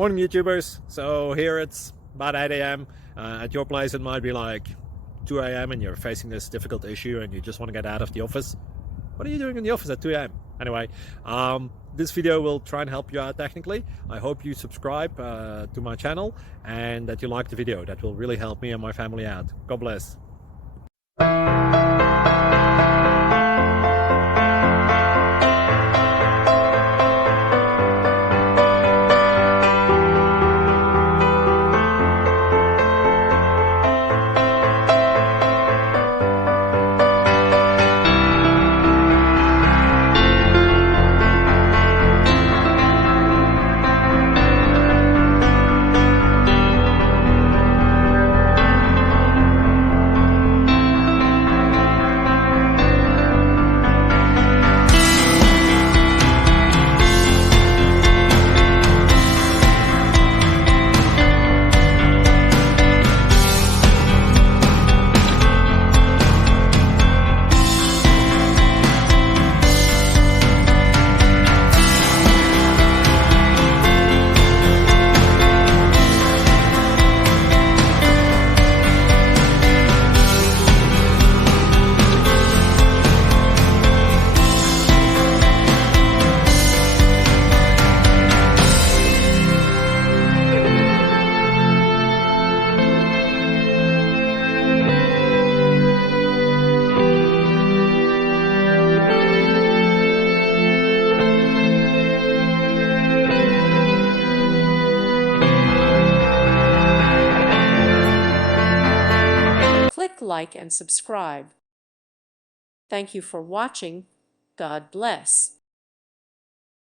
Morning YouTubers. So here it's about 8 a.m. At your place it might be like 2 a.m. and you're facing this difficult issue and you just want to get out of the office. What are you doing in the office at 2 a.m.? Anyway, this video will try and help you out technically. I hope you subscribe to my channel and that you like the video. That will really help me and my family out. God bless. Click like and subscribe. Thank you for watching. God bless.